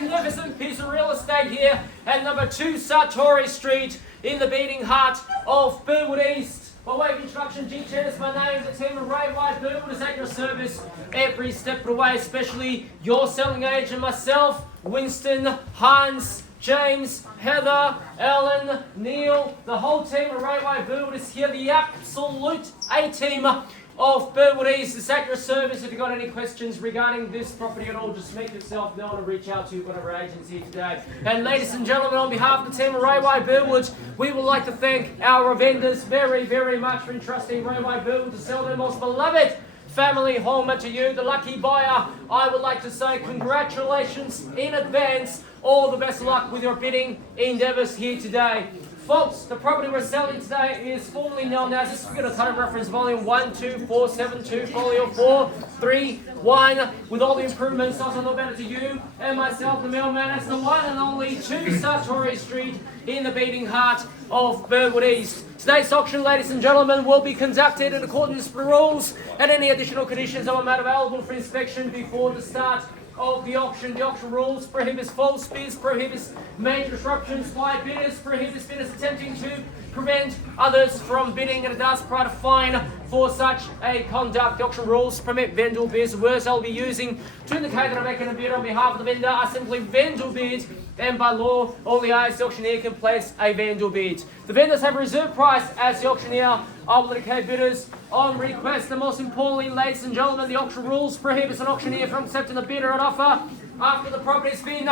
magnificent piece of real estate here at number 2 Sartori Street in the beating heart of Burwood East. By way of introduction, G10 is my name. The team of Ray White Burwood is at your service every step of the way, especially your selling agent, myself, Winston, Hans, James, Heather, Ellen, Neil, the whole team of Ray White Burwood is here. The absolute A-team of Burwood East is at your service. If you've got any questions regarding this property at all, just make yourself known and reach out to whatever agency today. And ladies and gentlemen, on behalf of the team of Ray White Burwood, we would like to thank our vendors very, very much for entrusting Ray White Burwood to sell their most beloved family home to you, the lucky buyer. I would like to say congratulations in advance. All the best of luck with your bidding endeavours here today. Folks, the property we're selling today is formally known as, this is going to title reference volume 12472, folio 431, with all the improvements. Also know better to you and myself, the mailman. It's the one and only 2 Sartori Street in the beating heart of Burwood East. Today's auction, ladies and gentlemen, will be conducted in accordance with the rules, and any additional conditions are made available for inspection before the start of the auction. The auction rules prohibits false bids, prohibits major disruptions by bidders, prohibits bidders attempting to prevent others from bidding, and it does provide a fine for such a conduct. The auction rules permit vendor bids. The words I'll be using to indicate that I'm making a bid on behalf of the vendor are simply vendor bids, and by law, only I, as the auctioneer, can place a vendor bid. The vendors have a reserve price as the auctioneer. I will indicate bidders on request. And most importantly, ladies and gentlemen, the auction rules prohibits an auctioneer from accepting a bidder an offer after the property has been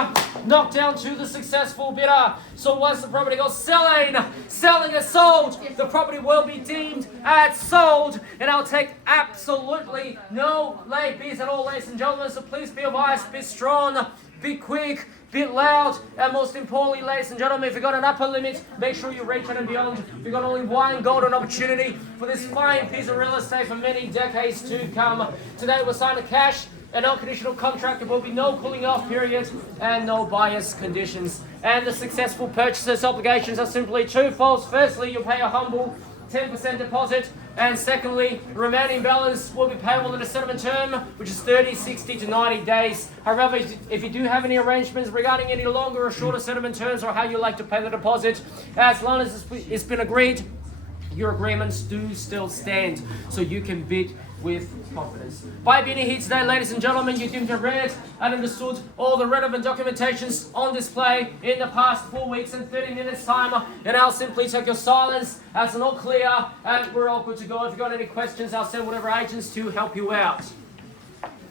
knocked down to the successful bidder. So once the property goes selling as sold, the property will be deemed as sold, and I'll take absolutely no late bids at all, ladies and gentlemen. So please be advised, be strong, be quick, bit loud, and most importantly, ladies and gentlemen, if you've got an upper limit, make sure you reach it and beyond. You've got only one golden opportunity for this fine piece of real estate for many decades to come. Today we'll sign a cash and unconditional contract. There will be no cooling off period and no bias conditions. And the successful purchaser's obligations are simply twofold. Firstly, you'll pay a humble 10% deposit, and secondly, the remaining balance will be payable in a settlement term, which is 30, 60 to 90 days. However, if you do have any arrangements regarding any longer or shorter settlement terms, or how you like to pay the deposit, as long as it's been agreed, your agreements do still stand, so you can bid with confidence. By being here today, ladies and gentlemen, you deemed to read and understood all the relevant documentations on display in the past 4 weeks and 30 minutes time, and I'll simply take your silence as an all clear, and we're all good to go. If you've got any questions, I'll send whatever agents to help you out.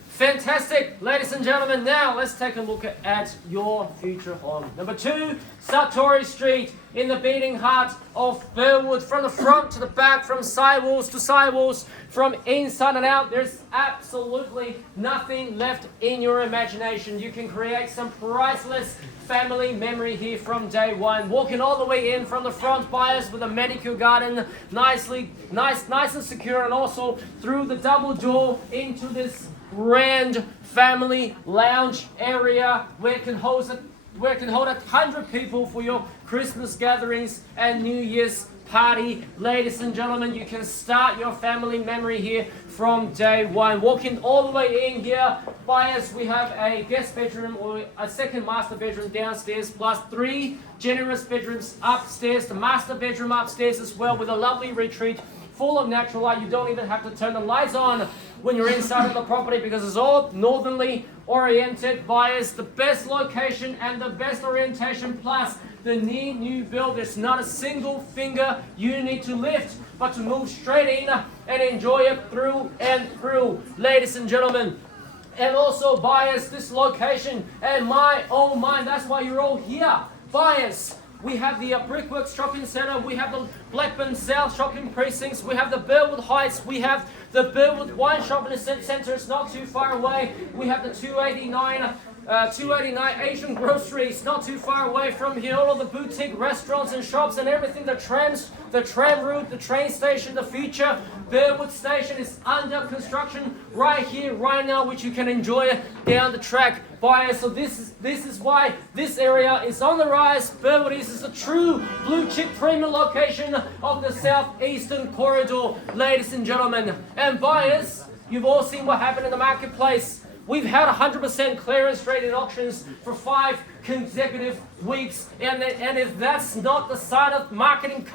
Fantastic, ladies and gentlemen. Now let's take a look at your future home. Number 2, Sartori Street in the beating heart of Burwood. From the front to the back, from sidewalls to sidewalls, from inside and out, there's absolutely nothing left in your imagination. You can create some priceless family memory here from day one. Walking all the way in from the front, buyers with a manicure garden, nice and secure, and also through the double door into this grand family lounge area where it can hold 100 people for your Christmas gatherings and New Year's party. Ladies and gentlemen, you can start your family memory here from day one. Walking all the way in here, buyers, we have a guest bedroom or a second master bedroom downstairs, plus 3 generous bedrooms upstairs. The master bedroom upstairs as well, with a lovely retreat full of natural light. You don't even have to turn the lights on when you're inside of the property, because it's all northerly oriented. Buyers, the best location and the best orientation, plus the near new build. There's not a single finger you need to lift, but to move straight in and enjoy it through and through, ladies and gentlemen. And also, buyers, this location, and my oh my, that's why you're all here. Buyers, we have the Brickworks Shopping Centre, we have the Blackburn South Shopping Precincts, we have the Burwood Heights, we have the Burwood Wine Shopping Centre, it's not too far away. We have the 289 Asian groceries, not too far away from here. All of the boutique restaurants and shops and everything. The tram route, the train station, the future Burwood station is under construction right here, right now, which you can enjoy down the track. Buyers, so this is why this area is on the rise. Burwood East is a true blue chip premium location of the southeastern corridor, ladies and gentlemen. And buyers, you've all seen what happened in the marketplace We've had 100% clearance rate in auctions for 5 consecutive weeks, and if that's not the sign of market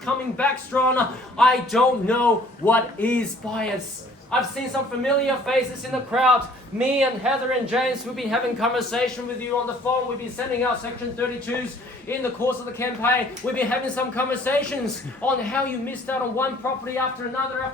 coming back strong, I don't know what is, buyers. I've seen some familiar faces in the crowd. Me and Heather and James, we've been having conversation with you on the phone. We've been sending out Section 32s in the course of the campaign. We've been having some conversations on how you missed out on one property after another,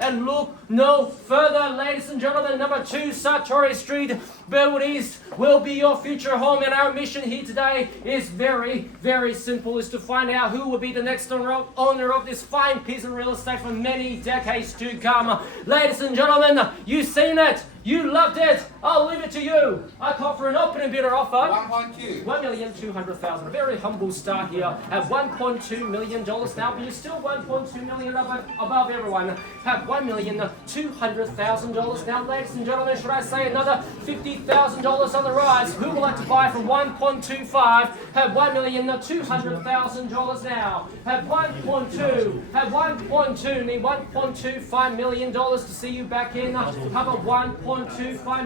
and look no further, ladies and gentlemen. Number 2 Sartori St Burwood East will be your future home, and our mission here today is very, very simple, is to find out who will be the next owner of this fine piece of real estate for many decades to come. Ladies and gentlemen, you've seen it. You loved it. I'll leave it to you. I call for an opening bidder offer. 1.2. $1,200,000. A very humble start here at $1.2 million now, but you're still $1.2 million above everyone. At $1,200,000 now, ladies and gentlemen. Should I say another $50,000 on the rise? Who would like to buy from 1.25? At $1,200,000 now. At 1.2. At 1.2. Need $1.25 million to see you back in. How about 1.25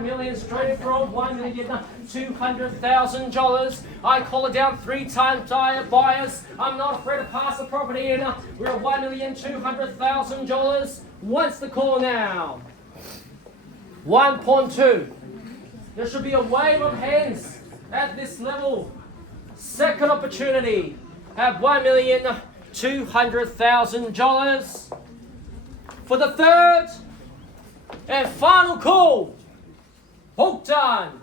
million straight from $1,200,000. I call it down 3 times buyers. I'm not afraid to pass the property in. We're at $1,200,000. What's the call now? 1.2. There should be a wave of hands at this level. Second opportunity at $1,200,000. For the third and final call. Hook done.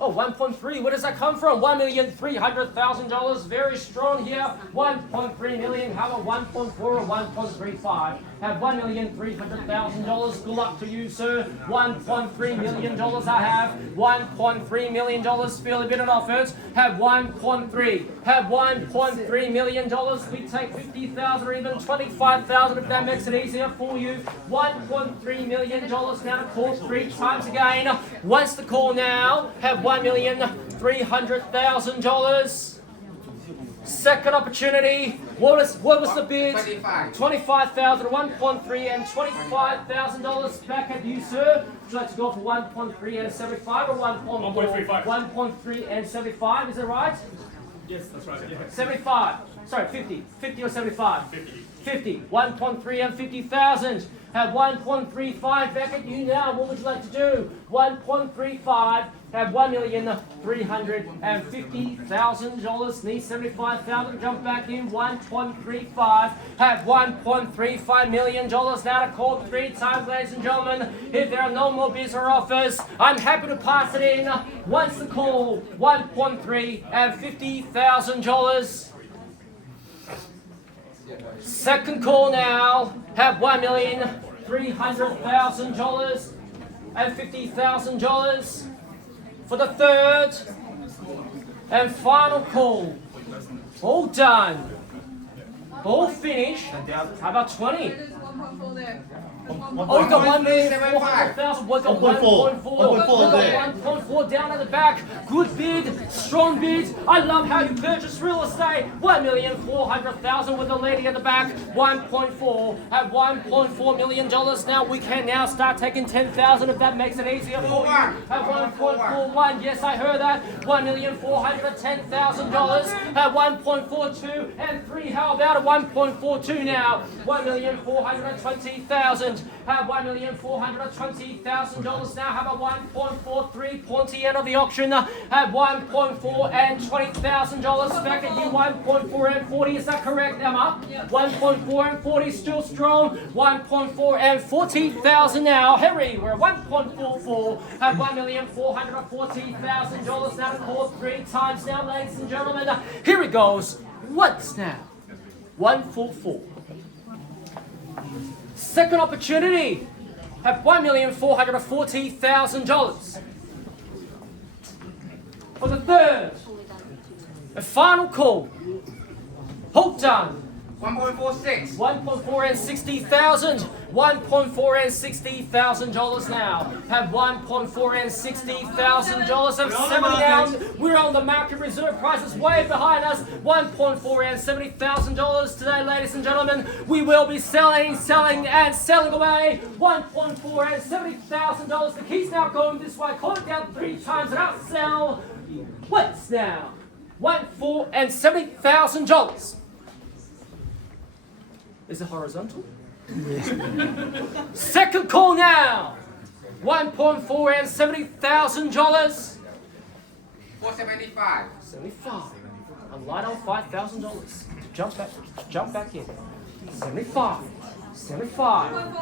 Oh, 1.3. Where does that come from? $1,300,000. Very strong here. 1.3 million. How about 1.4 or 1.35? Have $1,300,000. Good luck to you, sir. $1.3 million I have. $1.3 million. Fairly bit of offers. Have 1.3. Have $1.3 million. We take 50,000 or even 25,000 if that makes it easier for you. $1.3 million now to call 3 times again. Once the call now. Have $1,300,000. Second opportunity. What was the bid? 25,000, 1.3 and $25,000 back at you, sir. Would you like to go for 1.3 and 75 or 1.35? 1.3 and 75, is that right? Yes, that's right. Yeah. 75. Sorry, 50. 50 or 75? 50. 1.3 and 50,000. Have 1.35 back at you now. What would you like to do? 1.35. Have $1,350,000. Need 75,000. Jump back in. 1.35. Have $1.35 million now to call 3 times, ladies and gentlemen. If there are no more bids or offers, I'm happy to pass it in. Once the call, 1.3 and $50,000. Second call now. Have $1,300,000 and $50,000. For the third and final call. All done. All finished. How about 20? Oh, we got $1,400,000. We got 1.4 down at the back. Good bid, strong bid. I love how you purchase real estate. $1,400,000 with the lady at the back. 1.4 at $1.4 million. Now we can now start taking 10,000 if that makes it easier for you. At 1.41, yes, I heard that. $1,410,000 at 1.42 and 3. How about a 1.42 now? $1,420,000. Have $1,420,000 now. Have a 1.43 pointy end of the auction. Have 1.4 and $20,000 back at you. 1.4 and 40. Is that correct, Emma? Yeah. 1.4 and 40 still strong. 1.4 and 40,000 now. Harry, we're at 1.44. Have $1,440,000 now to call 3 times now, ladies and gentlemen. Here it goes. Once now. 144. Second opportunity. Have $1,440,000. For the third, a final call. Hook done. 1.46. 1.4 and 60,000. 1.4 and 60,000 dollars now. Have 1.4 and 60,000 dollars. Have 70 down. We're on the market. Reserve prices way behind us. 1.4 and 70,000 dollars today, ladies and gentlemen. We will be selling, and selling away. 1.4 and 70,000 dollars. The key's now going this way. Call it down 3 times and outsell. What's now? 1.4 and 70,000 dollars. Is it horizontal? Second call now. 1.4 and 70,000 dollars. 475. 75. A light on $5,000. Jump back in. 75. 75.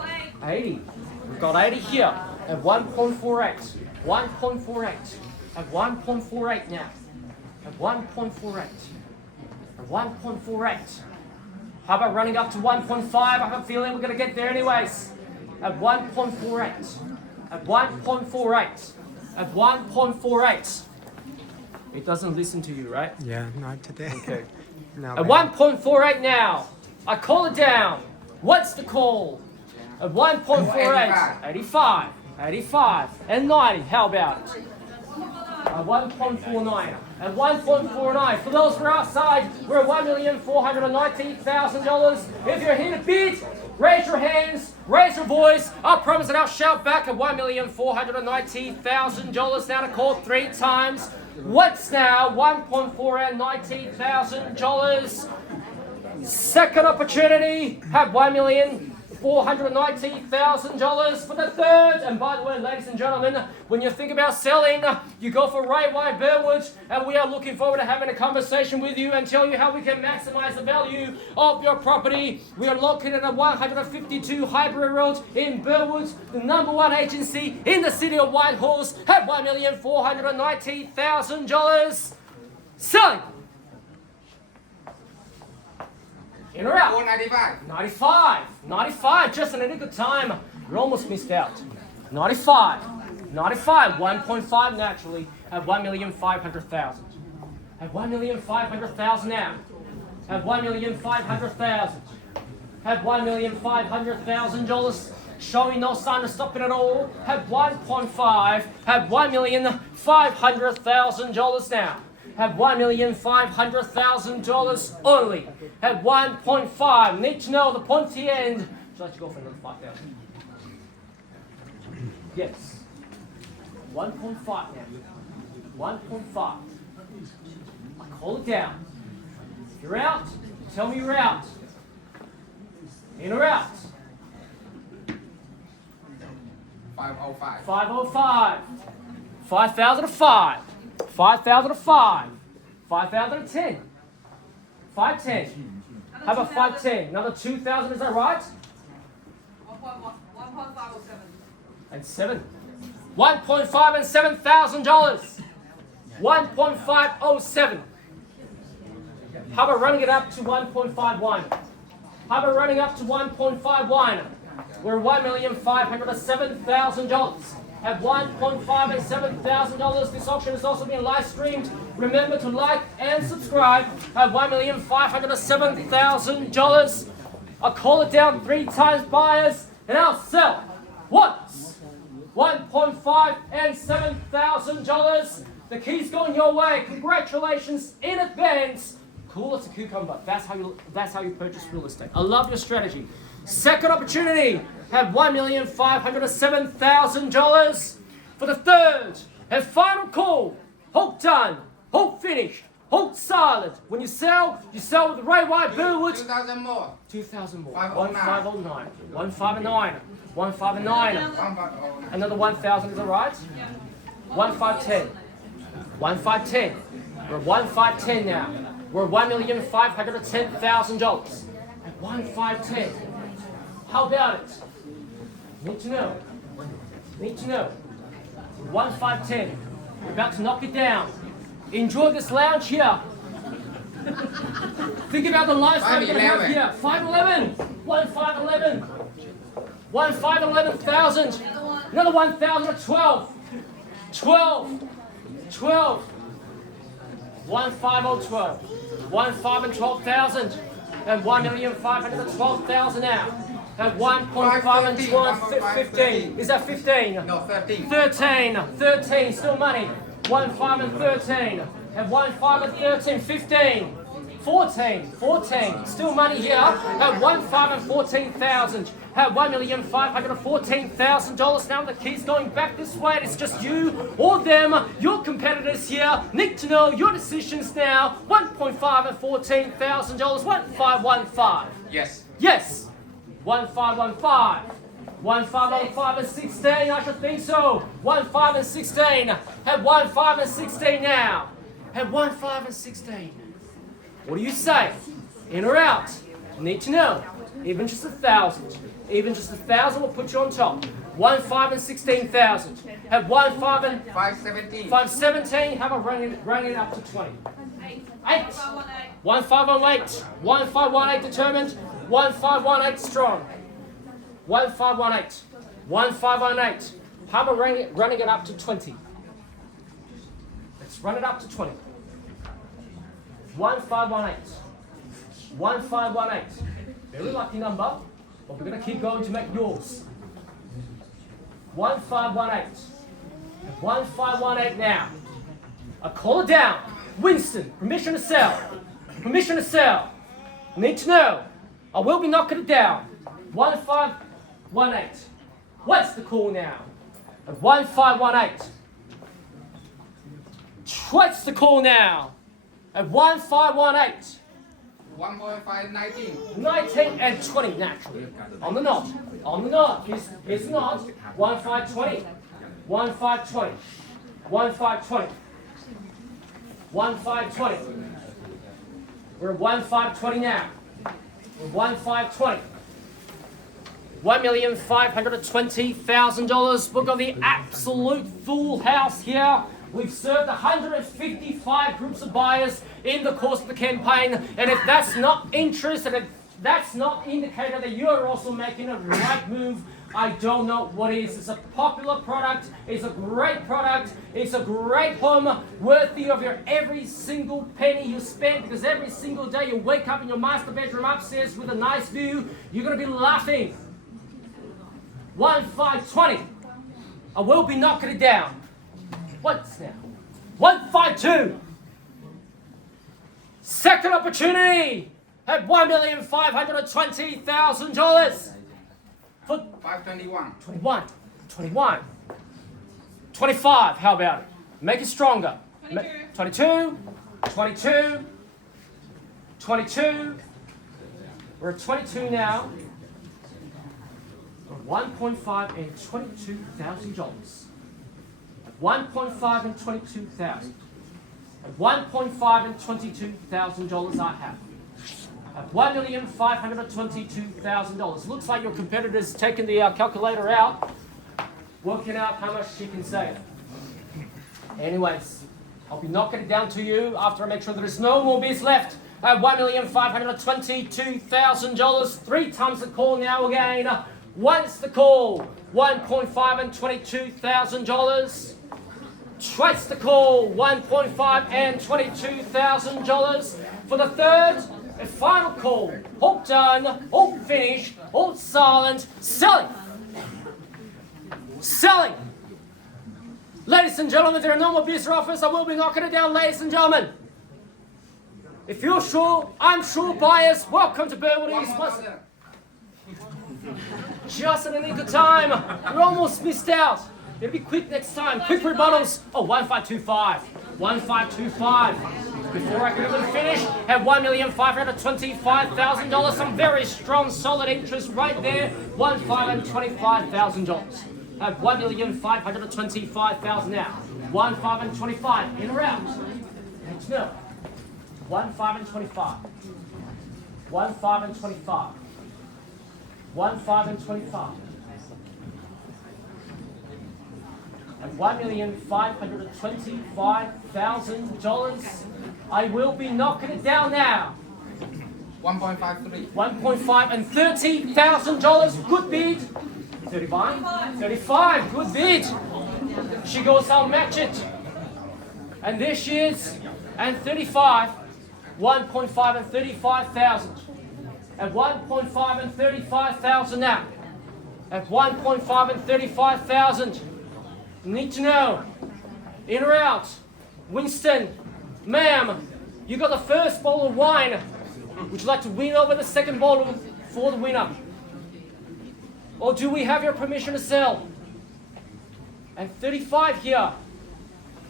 80. We've got 80 here at 1.48. 1.48. At 1.48 now. At 1.48. At 1.48. How about running up to 1.5? I have a feeling we're going to get there anyways. At 1.48. At 1.48. At 1.48. It doesn't listen to you, right? Yeah, not today. Okay. No, At 1.48 now. I call it down. What's the call? At 1.48. 85. 85. And 90. How about it? At 1.49. At 1.49. For those who are outside, we're at $1,419,000. If you're here to bid, raise your hands, raise your voice. I promise that I'll shout back at $1,419,000 now to call 3 times. What's now? 1.419,000. Second opportunity. Have $1,419,000 for the third. And by the way, ladies and gentlemen, when you think about selling, you go for Ray White Burwood, and we are looking forward to having a conversation with you and tell you how we can maximize the value of your property. We are located at 152 Highbury Road in Burwood, the #1 agency in the city of Whitehorse. Have $1,419,000. Selling. In or out? 495. 95. 95. Just in a good time. You almost missed out. 95. 95. 1.5 naturally. At 1,500,000. At 1,500,000 now. At 1,500,000. At $1,500,000. Showing no sign of stopping at all. At 1.5. At $1,500,000 now. Have $1,500,000 only. Have 1.5. Need to know the pointy end. Should I let you go for another 5,000? Yes. 1.5 now. 1.5. I call it down. If you're out, tell me you're out. In or out? 505. 505. 5,000 to 5. 5,000 to 5. 5,000 to 10. 510. How about 510? Another 2,000, is that right? 1.507. And 7. 1.5 and $7,000. 1.507. How about running it up to 1.51? How about running up to 1.51? We're $1,507,000. At 1.5 and $7,000. This auction is also being live streamed. Remember to like and subscribe. At $1,507,000. I'll call it down 3 times, buyers, and I'll sell once. 1.5 and $7,000. The key's going your way. Congratulations in advance. Cool as a cucumber. That's how you purchase real estate. I love your strategy. Second opportunity. Have $1,507,000 for the third and final call. Hold done. Hold finished. Hold silent. When you sell with Ray White Burwood. 2,000 more. 2,000 more. 509. 1,509. 1,509. 1,509. Another 1,000, is that right? 1,510. 1,510. We're at 1,510 now. We're at $1,510,000. At 1,510. How about it? Need to know. Need to know. 1,510. We're about to knock it down. Enjoy this lounge here. Think about the lifestyle you're going to have here. 511. 1,511. 1,511,000. Another 1,000 at 12. 12. 12. 1,5012. 1,5 and 12,000. and 1,512,000 now. At 1.5 and 15. Is that 15? No, 13. 13, still money. 1, 5 and 13. At 1, 5 and 13, 15. 14, still money here. At 1, 5 and 14,000. At $1,514,000. Now the key's going back this way. It's just you or them, your competitors here. Need to know your decisions now. 1.5 and $14,000. 1515. Yes. Yes. 1515. 1515 and 16. I should think so. 15 and 16. At 15 and 16 now. At 15 and 16. What do you say? In or out? Need to know. Even just 1,000. Even just 1,000 will put you on top. 15 and 16,000. At 15 and 517. 517. How about running it up to 20? 8. 1518. 1518 determined. 1518 strong. 1518. 1518. How about running it up to 20? Let's run it up to 20. 1518. 1518. Very lucky number, but we're going to keep going to make yours. 1518. 1518 now. I call it down. Winston, permission to sell. Permission to sell. Need to know. I will be knocking it down. 1518. What's the call now? At 1518. What's the call now? At 1518. 1.519. 19 and 20 naturally. On the knot. On the knot. Here's the knot. 1520. 1520. 1520. 1520. We're at 1520 now. We're 1520. $1,520,000. We've got the absolute full house here. We've served 155 groups of buyers in the course of the campaign, and if that's not interest, and if that's not indicator that you are also making a right move, I don't know what is. It's a popular product, it's a great product, it's a great home, worthy of your every single penny you spend, because every single day you wake up in your master bedroom upstairs with a nice view, you're going to be laughing. 1520. I will be knocking it down. What's now? 152. Second opportunity at $1,520,000 for 521. 21. 25. How about it? Make it stronger. 22. 22. 22. We're at 22 now. 1.5 and $22,000. 1.5 and 22,000. At 1.5 and $22,000 I have. At $1,522,000. Looks like your competitor's taken the calculator out, working out how much she can save. Anyways, I'll be knocking it down to you after I make sure there is no more bids left. At $1,522,000. 3 times the call now again. Once the call. 1.5 and $22,000. Twice the call, $1.5 and $22,000 for the third and final call. All done, all finished, all silent, selling. Selling. Ladies and gentlemen, there are no more bids or offers. I will be knocking it down, ladies and gentlemen. If you're sure, I'm sure buyers, welcome to Burwood East. Just in a nick of time. You're almost missed out. It'll be quick next time. Quick rebuttals. Oh, 1525. 1525. Before I can even finish, have $1,525,000. Some very strong, solid interest right there. $1,525,000. Have $1,525,000 now. 1,525. In or out? Next no. 1,525. 1,525. 1,525. At $1,525,000, I will be knocking it down now. 1.53. 1.5 and $30,000. Good bid. 35. 35. Good bid. She goes, I'll match it. And there she is. And 35. 1.5 and $35,000. At 1.5 and 35,000 now. At 1.5 and 35,000. Need to know. In or out? Winston, ma'am, you got the first bottle of wine. Would you like to win over the second bottle for the winner? Or do we have your permission to sell? And 35 here.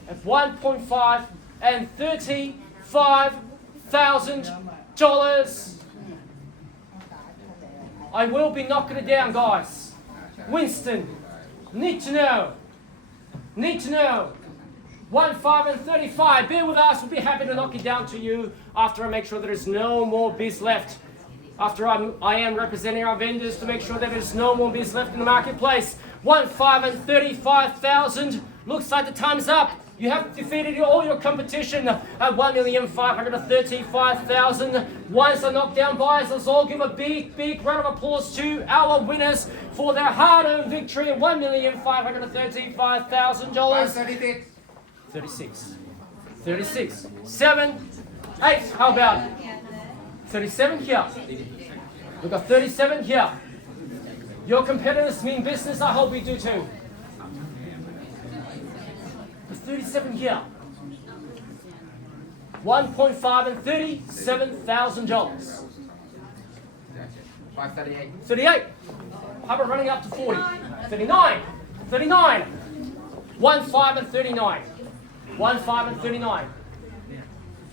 At 1.5 and $35,000. I will be knocking it down, guys. Winston, need to know. Need to know. 1.5 and 35. Bear with us. We'll be happy to knock it down to you after I make sure there is no more biz left. After I am representing our vendors to make sure that there's no more biz left in the marketplace. 1.5 and 35,000. Looks like the time's up. You have defeated all your competition at 1,535,000. Once the knockdown buys, let's all give a big round of applause to our winners for their hard-earned victory at $1,535,000. 36. 36. 7. 8. How about 37 here? We've got 37 here. Your competitors mean business. I hope we do too. 37 here. 1.5 and $37,000. 538. 38. How about running up to 40? 39. 39. 1.5 and 39. 1.5 and 39.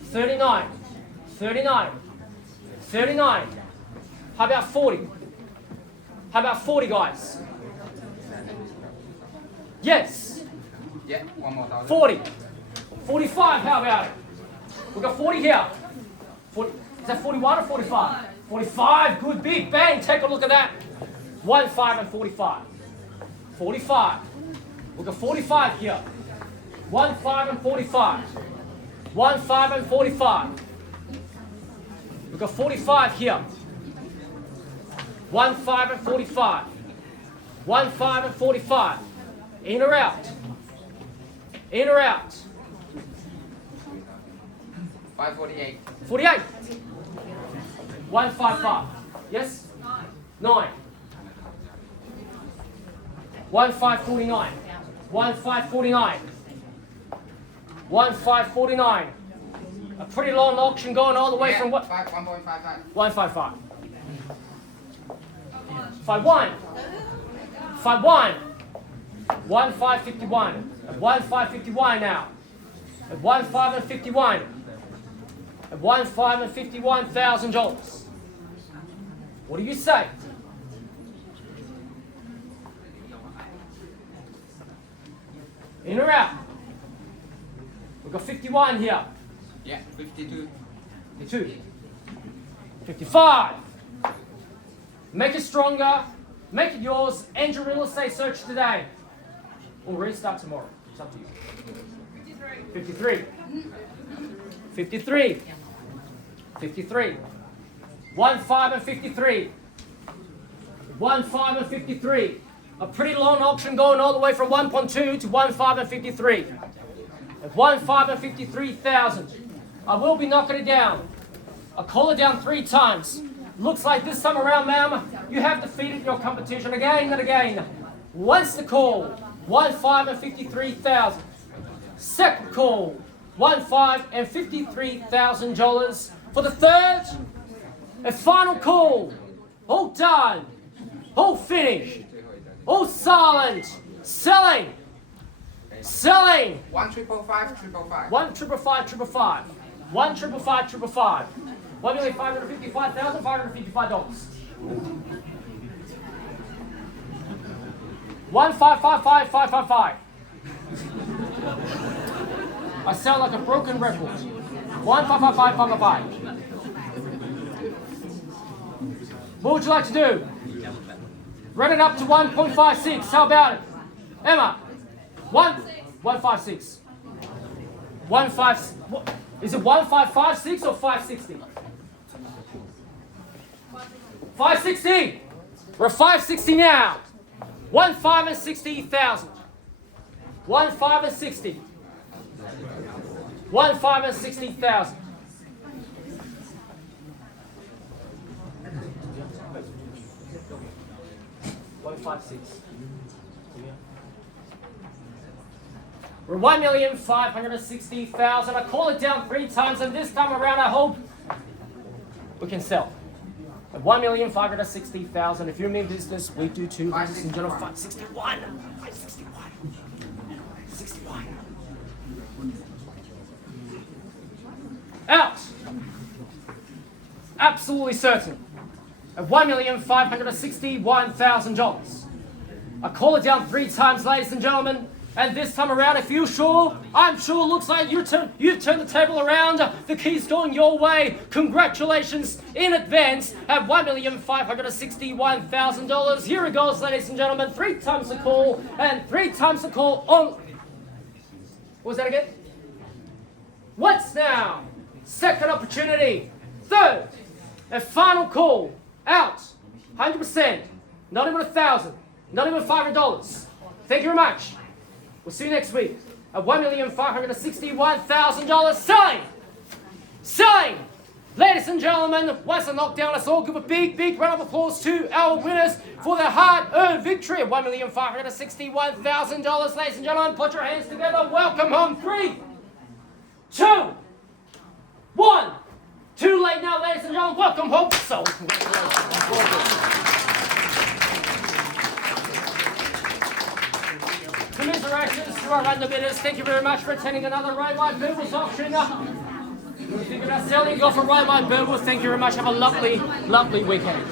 39. 39. 39. How about 40? How about 40, guys? Yes. Yeah, one more thousand. 40. 45, how about it? We've got 40 here. 40, is that 41 or 45? 45, good, big bang. Take a look at that. 1.5 and 45. 45. We've got 45 here. 1.5 and 45. 1.5 and 45. We've got 45 here. 1.5 and 45. 1.5 and 45. In or out? In or out? 548. 48. 155. Yes? 9. 1549. 1549. 1549. A pretty long auction going all the way from what? 1.55. 155. 51. 51. 1551. At 1551 now. At 1.5 and 51. At 1.5 and $51,000. What do you say? In or out? We've got 51 here. Yeah, 52. 52. 55. Make it stronger. Make it yours. End your real estate search today. We'll restart tomorrow. It's up to you. 53. 53. 53. 1.5 and 53. 1.5 and 53. A pretty long auction going all the way from 1.2 to 1.5 and 53. At 1.5 and 53,000. I will be knocking it down. I'll call it down 3 times. Looks like this time around, ma'am, you have defeated your competition again and again. Once the call, 1.5 and 53,000. Second call, 1.5 and $53,000. For the third and final call, all done, all finished, all silent, selling, selling. 1,555,555. 1,555,555. 1,555,555. $1,555,555. 1,555,555. I sound like a broken record. 1,555,555. What would you like to do? Run it up to 1.56. How about it? Emma? 1.56. 1.5. Is it 1.556 or 560? 560. We're at 560 now. 1.5 and 60,000. 1.5 and 60. 1.5 and 60,000. 056. We're 1,560,000. I call it down 3 times, and this time around, I hope we can sell. At 1,560,000. If you're in business, we do too. Ladies and gentlemen, 561. 561. 61. Out. Absolutely certain. At $1,561,000. I call it down 3 times, ladies and gentlemen. And this time around, if you're sure, I'm sure looks like you've turned the table around. The key's going your way. Congratulations in advance at $1,561,000. Here it goes, ladies and gentlemen. 3 times the call and 3 times the call on. What was that again? What's now? Second opportunity. Third. A final call. Out. 100%. Not even $1,000. Not even $500. Thank you very much. We'll see you next week at $1,561,000. Selling! Selling! Ladies and gentlemen, once a knockdown, let's all give a big, big round of applause to our winners for their hard-earned victory of $1,561,000. Ladies and gentlemen, put your hands together. Welcome home. 3, 2, 1. Too late now, ladies and gentlemen. Welcome home. So, commiserations to our random bidders. Thank you very much for attending another Right White Burwood auction. If you're going to sell, you go for Right White Burwood. Thank you very much. Have a lovely, lovely weekend.